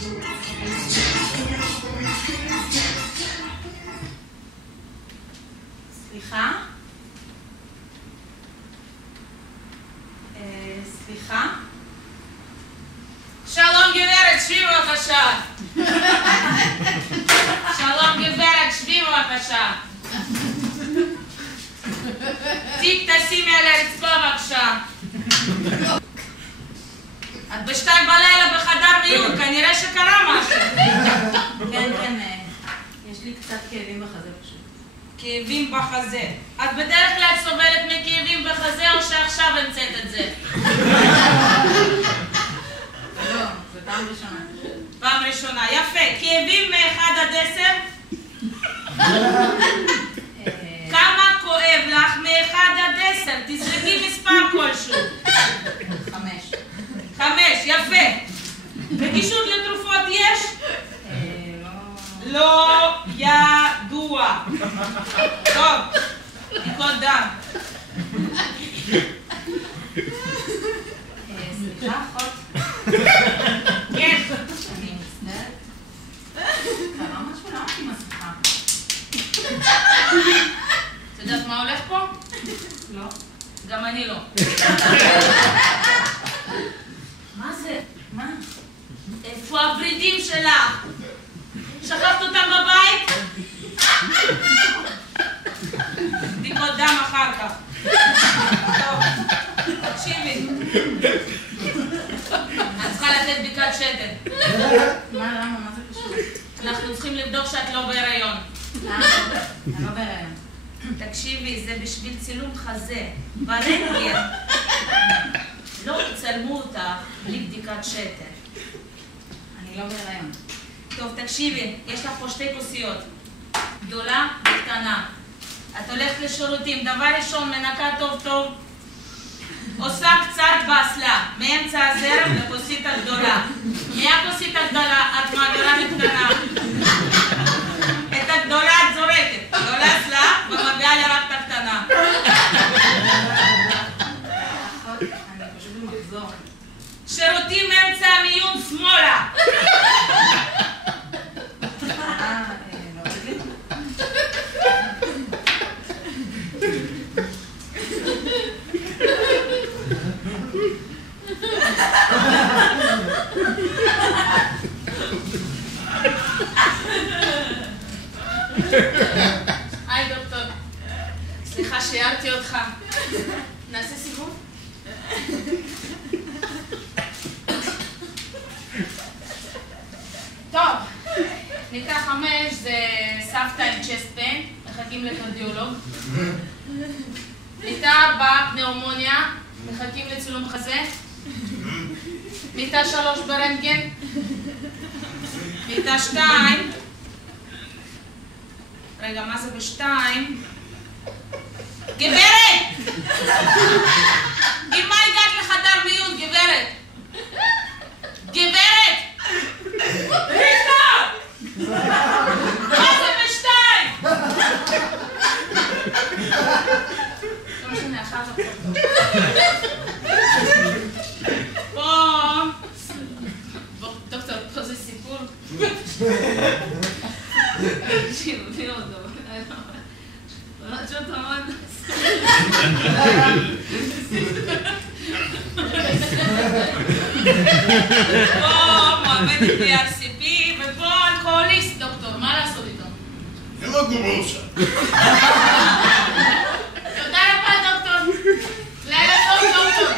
סליחה? סליחה? שלום גברת, שבי בבקשה. שלום גברת, שבי בבקשה. תיק תשימי על הרצפה בבקשה. את בשתיים בלילה בחדר מיון, כנראה שקרה משהו. כן, יש לי קצת כאבים בחזה פשוט. כאבים בחזה. את בדרך כלל סובלת מכאבים בחזה או שעכשיו המצאת את זה? לא, זה פעם ראשונה. פעם ראשונה, יפה. כאבים מ-1 עד 10? כמה כואב לך מ-1 עד 10? תזרקי מספר כלשהו. 5. 5, יפה. רגישות לתרופות יש? לא ידוע. טוב, בדיקות דם. סליחה, אחות? כן. אני מצטערת. קרה משהו? למה אני מסכה? את יודעת מה הולך פה? לא. גם אני לא. מה זה? מה? איפה הברידים שלך? שכחת אותם בבית? בדיקות דם אחר כך. טוב, תקשיבי. את צריכה לתת בדיקת שתן. למה? מה זה קשור? אנחנו צריכים לבדוק שאת לא בהיריון. אני לא בהיריון. תקשיבי, זה בשביל צילום חזה. ברנטגן לא יצלמו אותך בלי בדיקת שתן. אני לא בהיריון. טוב, תקשיבי, יש לך פה 2 כוסיות, גדולה וקטנה. את הולכת לשירותים, דבר ראשון, מנקה טוב טוב, עושה קצת באסלה, מאמצע הזרם לכוסית הגדולה. מהכוסית הגדולה את מעבירה לקטנה. את הגדולה את זורקת, לא לאסלה, ומביאה לי רק את הקטנה. אני פשוט במחזור. שירותים אמצע המיון שמאלה. היי דוקטור, סליחה שהערתי אותך. נעשה סיבוב? טוב, נקרא 5 זה סבתא עם צ'סט פיין, מחכים לקרדיולוג. מיטה 4 פנאומוניה, מחכים לצילום חזה. מיטה 3 ברנטגן. מיטה 2. רגע, מה זה ב2? גברת! עם מה הגעת לחדר מיון, גברת? גברת! ריטה! מה זה ב2? לא משנה, אחר כך. פה... דוקטור, פה זה סיפור. תקשיבי אותו. Yo tomando. פה מועמדת ב-RCP ופה אלכוהוליסט, דוקטור, מה לעשות איתו? אין לו גומר שם. תודה רבה, דוקטור. לילה טוב, דוקטור.